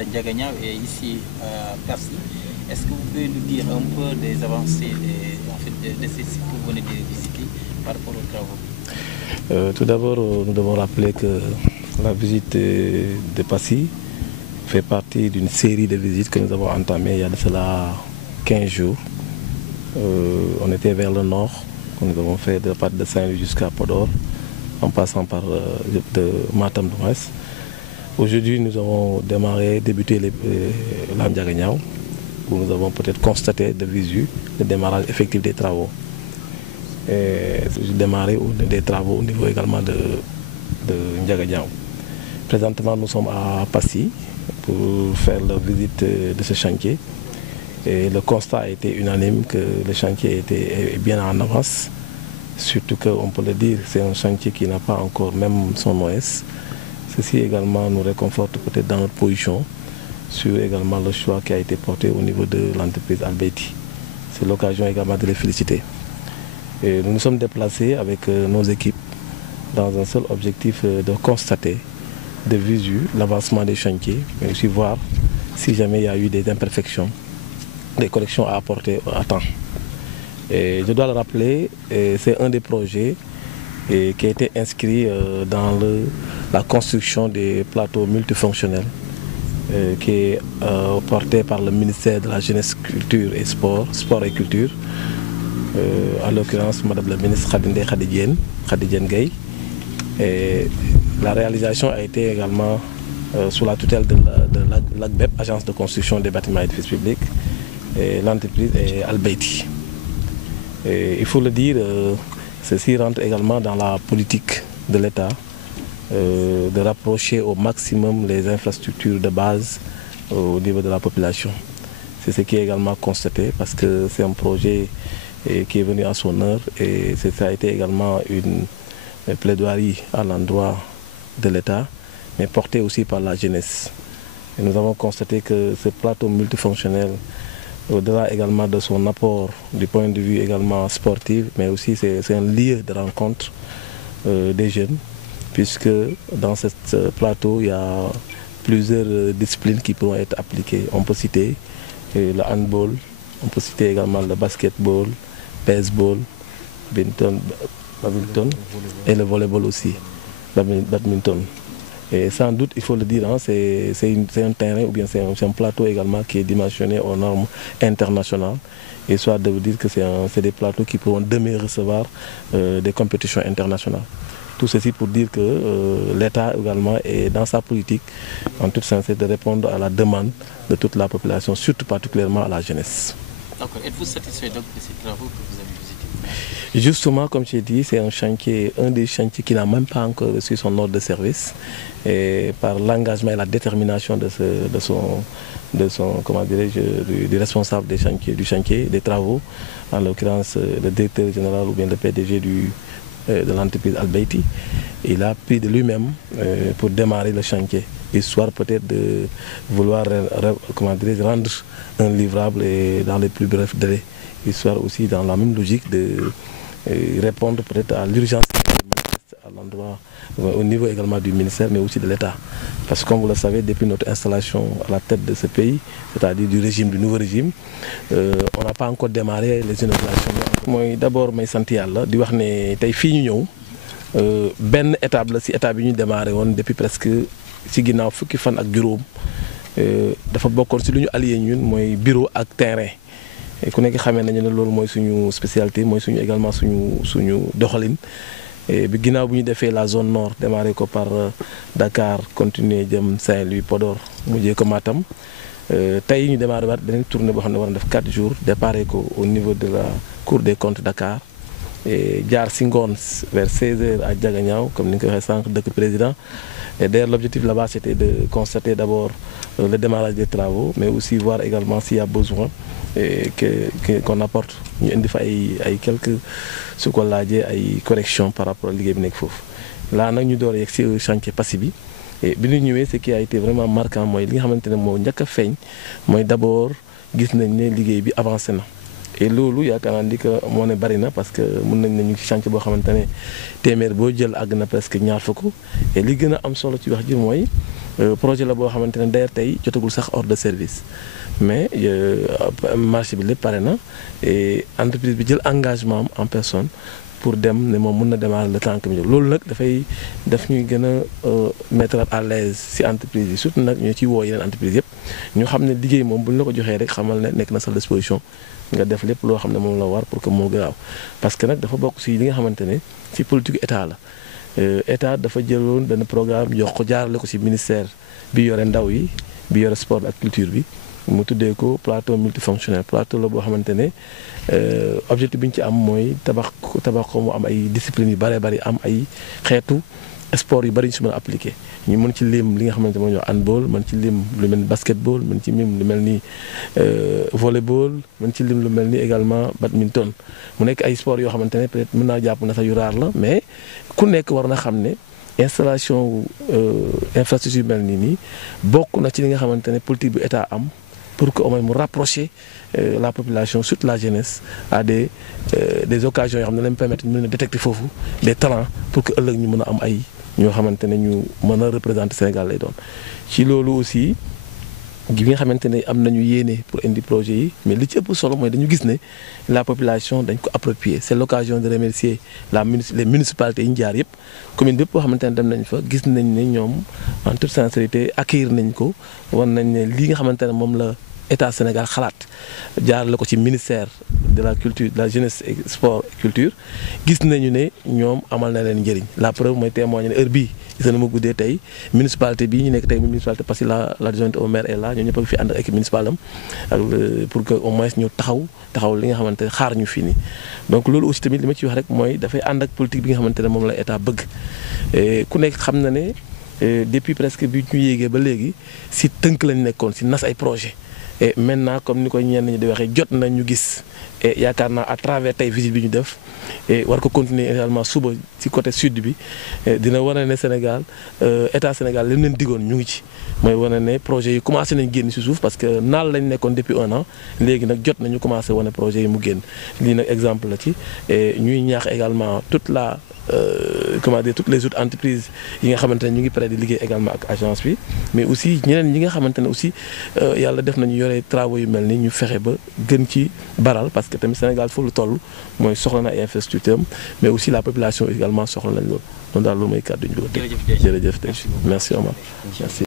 de Ndiaganiao et ici à Passy. Est-ce que vous pouvez nous dire un peu des avancées de ces sites que vous venez de visiter par rapport aux travaux? Tout d'abord, nous devons rappeler que la visite de Passy fait partie d'une série de visites que nous avons entamées il y a de cela 15 jours. On était vers le nord, que nous avons fait de la part de Saint-Louis jusqu'à Podor, en passant par de Matam d'Ouest. Aujourd'hui, nous avons débuté la Ndiaganiao, où nous avons peut-être constaté de visu le démarrage effectif des travaux. J'ai démarré des travaux au niveau également de Ndiaganiao. Présentement, nous sommes à Passy pour faire la visite de ce chantier. Et le constat a été unanime que le chantier est bien en avance. Surtout qu'on peut le dire, c'est un chantier qui n'a pas encore même son OS. Ceci également nous réconforte peut-être dans notre position sur également le choix qui a été porté au niveau de l'entreprise Albeiti. C'est l'occasion également de les féliciter. Et nous nous sommes déplacés avec nos équipes dans un seul objectif de constater de visu l'avancement des chantiers, mais aussi voir si jamais il y a eu des imperfections, des corrections à apporter à temps. Et je dois le rappeler, c'est un des projets qui a été inscrit dans la construction des plateaux multifonctionnels qui est porté par le ministère de la Jeunesse, Culture et Sport et Culture, en l'occurrence Madame la ministre Khadidjen Gaye. Et la réalisation a été également sous la tutelle de l'ACBEP, Agence de construction des bâtiments et édifices publics, et l'entreprise est Albeiti. Il faut le dire, ceci rentre également dans la politique de l'État de rapprocher au maximum les infrastructures de base au niveau de la population. C'est ce qui est également constaté parce que c'est un projet qui est venu à son heure et ça a été également une plaidoirie à l'endroit de l'État, mais porté aussi par la jeunesse. Et nous avons constaté que ce plateau multifonctionnel, au-delà également de son apport du point de vue également sportif, mais aussi c'est un lieu de rencontre des jeunes, puisque dans ce plateau, il y a plusieurs disciplines qui pourront être appliquées. On peut citer le handball, on peut citer également le basketball, baseball, badminton et le volleyball aussi, badminton. Et sans doute, il faut le dire, hein, c'est un terrain ou bien c'est un plateau également qui est dimensionné aux normes internationales. Et soit de vous dire que c'est des plateaux qui pourront demain recevoir des compétitions internationales. Tout ceci pour dire que l'État également est dans sa politique, en toute sincérité, de répondre à la demande de toute la population, surtout particulièrement à la jeunesse. D'accord. Êtes-vous satisfait donc de ces travaux que vous avez visités? Justement, comme j'ai dit, c'est un des chantiers qui n'a même pas encore reçu son ordre de service. Et par l'engagement et la détermination du responsable du chantier, des travaux, en l'occurrence le directeur général ou bien le PDG de l'entreprise Albeiti, il a pris de lui-même pour démarrer le chantier, histoire peut-être de vouloir rendre un livrable dans les plus brefs délais, histoire aussi dans la même logique de répondre peut-être à l'urgence à l'endroit, au niveau également du ministère, mais aussi de l'État. Parce que comme vous le savez, depuis notre installation à la tête de ce pays, c'est-à-dire du nouveau régime, on n'a pas encore démarré les inaugurations. D'abord, je suis Yàlla di wax ne tey fii ñu ñëw benn étape la si étape bi ñu démarré woon depuis presque ci ginnaaw fukki fan ak juróom dafa bokkoon si lu ñu allié ñun mooy bureau ak terrain. Ku nekk xamee nañu ne loolu mooy suñu spécialité, mooy également suñu doxalin. Bi ginnaaw bu ñu defee la zone nord démarré ko par Dakar continuer jëm Saint-Louis Podor mujjee ko Matam tey ñu démarré waat beneen tournée boo xam ne war na def 4 jours déparé ko au niveau de la Cour des comptes Dakar jaar si ngoon vers 16h à Ndiaganiao comme ni nga ko waxee sànq dëkk président. Et d'ailleurs l'objectif là-bas c'était de constater d'abord le démarrage des travaux, mais aussi voir également s'il y a besoin qu'on apporte ñu indi fa ay quelques su ko laajee ay corrections par rapport à liggéey bi nekk foofu. Là nag ñu door a yegg si chantier Passy bi et bi ñu ñëwee ce qui a été vraiment marquant mooy li nga xamante ne moo njëkk a feeñ mooy d'abord gis nañ ne liggéey bi avancé na. Et loolu yaakaar naa ni que moo ne bari na parce que mën nañ ne ñu ngi ci chantier boo xamante ne téeméer boo jël àgg na presque ñaar fukk et li gën a am solo ci wax ji mooy projet la boo xamante ne d'ailleurs tey jotagul sax hors de service mais marché bi lépp pare na et entreprise bi jël engagement am en personne pour dem ne moom mën na démarrer le temps que mu jóg loolu nag daf ñuy gën a mettre à l'aise ci entreprise yi surtout nag ñu ciy woo yeneen entreprise yëpp ñu xam ne liggéey moom bu ñu la ko joxee rek xamal ne nekk na sa disposition nga def lépp loo xam ne moom la war pour que moo gaaw parce que nag dafa bokk ci li nga xamante ne ci politique état la état dafa jëloon benn programme jox ko jaarale ko ci ministère bi yore ndaw yi bi yore sport ak culture bi mu tuddee ko plateau multifonctionnel plateau la boo xamante ne objectif bi ñu ci am mooy tabax ko mu am ay disciplines yu bari am ay xeetu sport yu bari ñu si mën a appliqué ñu mën ci lim li nga xamante ne mooy handball mën ci lim lu mel ni basketball mën ci lim lu mel ni volleyball mën ci lim lu mel ni également badminton mu nekk ay sport yoo xamante ne peut-être mën naa jàpp na sax yu raar la mais ku nekk war na xam ne installation infrastructure mel nii bokk na ci li nga xamante ne politique bu état am pour que au moins mu rapprocher la population surtout la jeunesse à des occasions yoo xam ne leen permettre ñu mën a détecter foofu des talents pour que ëllëg ñu mën a am ay ñoo xamante ne ñu mën a représenter Sénégal lay doon. ci loolu aussi gi nga xamante ne am nañu yéene pour indi projet yi mais li ci ëpp solo mooy dañu gis ne la population dañ ko approprier c'est l'occasion de remercier les municipalités yi ñu jaar yëpp commune bépp boo xamante ne dem nañ fa gis nañ ne ñoom en toute sincérité accueillir nañ ko wan nañ ne lii nga xamante ne moom la État Sénégal xalaat jaarale ko ci ministère de la culture de la jeunesse et sport et culture gis nañu ne ñoom amal na leen njëriñ la preuve mooy témoigner ne heure bii gis na ma guddee tey municipalité bii ñu nekk tey municipalité parce que l'adjointe au maire est là ñoo ñëpp a fi ànd ak équipe municipale am ak pour que au moins ñu taxaw li nga xamante ne xaar ñu fii nii donc loolu aussi tamit li ma ci wax rek mooy dafay ànd ak politique bi nga xamante ne moom la État bëgg ku nekk xam na ne depuis presque bi ñu yéegee ba léegi si tënk lañ nekkoon si nas ay projet et maintenant comme ni ko ñenn ñi di waxee jot nañ ñu gis et yaakaar naa à travers tey visite bi ñu def et war ko continuer également suba ci côté sud bi dina wane ne Sénégal état Sénégal li mu leen digoon ñu ngi ci mooy wane ne projet yi commencé nañ génn ci suuf parce que naal lañ nekkoon depuis 1 an léegi nag jot nañu commencé wane projet yi mu génn lii nag exemple la ci et ñuy ñaax également toutes les autres entreprises yi nga xamante ne ñu ngi prêt di liggéey également ak agence bi mais aussi ñeneen ñi nga xamante ne aussi yàlla def nañu yore travaux yu mel ni ñu fexe ba gën ci baral parce que tamit Sénégal foofu lu toll mooy soxla na ay infrastructure mais aussi la population également soxla nañ loolu noonu daal loolu mooy kàddu ñu bëgg a dégg. jërëjëf merci Omar merci.